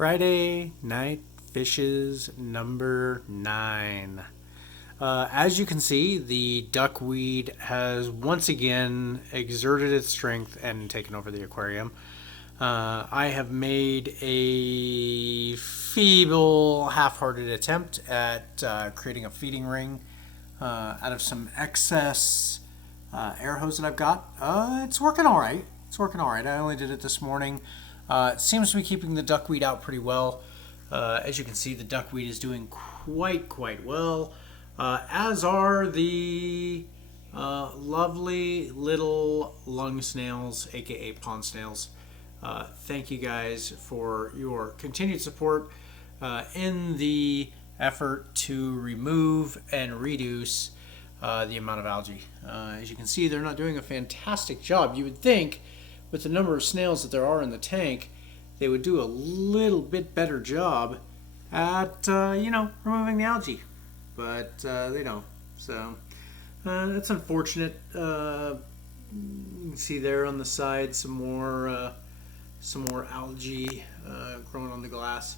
Friday night fishes number 9. As you can see, the duckweed has once again exerted its strength and taken over the aquarium. I have made a feeble, half-hearted attempt at creating a feeding ring out of some excess air hose that I've got. It's working all right. I only did it this morning. It seems to be keeping the duckweed out pretty well. As you can see, the duckweed is doing quite well, as are the lovely little lung snails, aka pond snails. Thank you guys for your continued support in the effort to remove and reduce the amount of algae. As you can see, they're not doing a fantastic job. You would think, with the number of snails that there are in the tank, they would do a little bit better job at, removing the algae. But they don't. So that's unfortunate. You can see there on the side some more algae growing on the glass.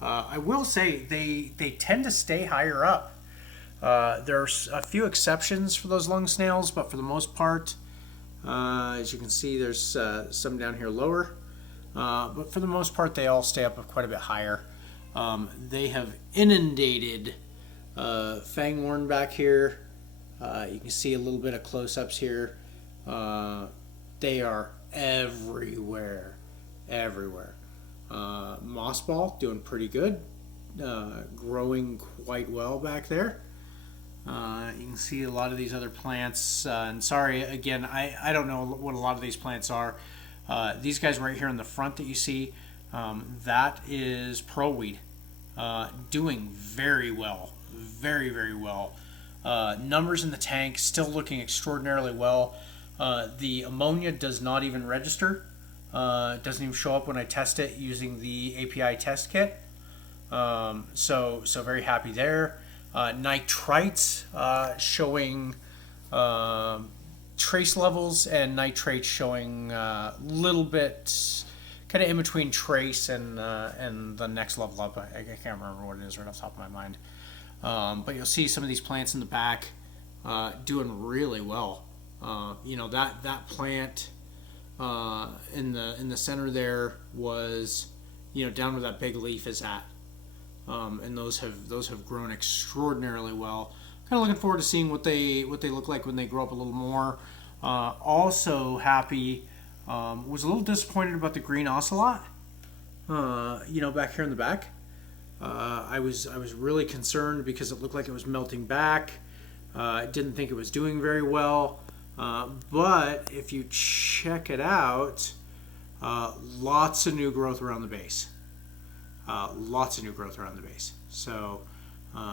I will say they tend to stay higher up. There's a few exceptions for those lung snails, but for the most part, as you can see, there's some down here lower, but for the most part, they all stay up quite a bit higher. They have inundated Fangworm back here. You can see a little bit of close-ups here. They are everywhere. Mossball doing pretty good, growing quite well back there. You can see a lot of these other plants, and sorry again, I don't know what a lot of these plants are. These guys right here in the front that you see, that is pearlweed, doing very well, very well. Numbers in the tank still looking extraordinarily well. The ammonia does not even register. It doesn't even show up when I test it using the API test kit. So very happy there. Nitrites showing trace levels, and nitrates showing a little bit kind of in between trace and the next level up. I can't remember what it is right off the top of my mind. But you'll see some of these plants in the back doing really well. That plant in the center there was down where that big leaf is at. And those have grown extraordinarily well. Kind of looking forward to seeing what they look like when they grow up a little more. Also happy. Was a little disappointed about the green ocelot. Back here in the back. I was really concerned because it looked like it was melting back. I didn't think it was doing very well. But if you check it out, lots of new growth around the base. So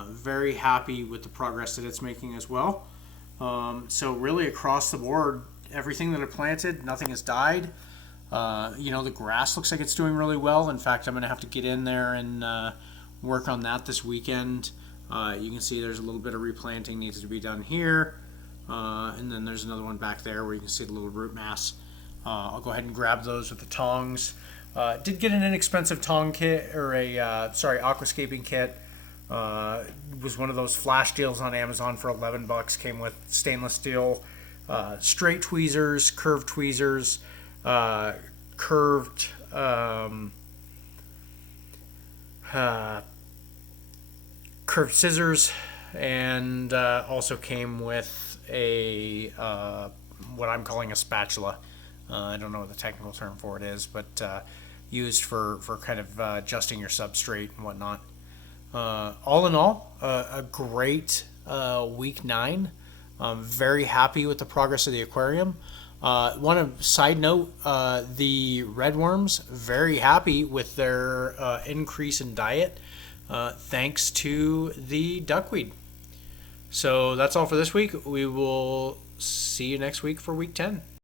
very happy with the progress that it's making as well. So really across the board, everything that I planted, nothing has died. The grass looks like it's doing really well. In fact, I'm going to have to get in there and work on that this weekend. You can see there's a little bit of replanting needs to be done here. And then there's another one back there where you can see the little root mass. I'll go ahead and grab those with the tongs. Did get an inexpensive tong kit, or aquascaping kit. Was one of those flash deals on Amazon for $11. Came with stainless steel straight tweezers, curved tweezers, curved scissors, and also came with a what I'm calling a spatula. I don't know what the technical term for it is, but used for kind of adjusting your substrate and whatnot. All in all, a great week 9. I'm very happy with the progress of the aquarium. Side note, the redworms, very happy with their increase in diet, thanks to the duckweed. So that's all for this week. We will see you next week for week 10.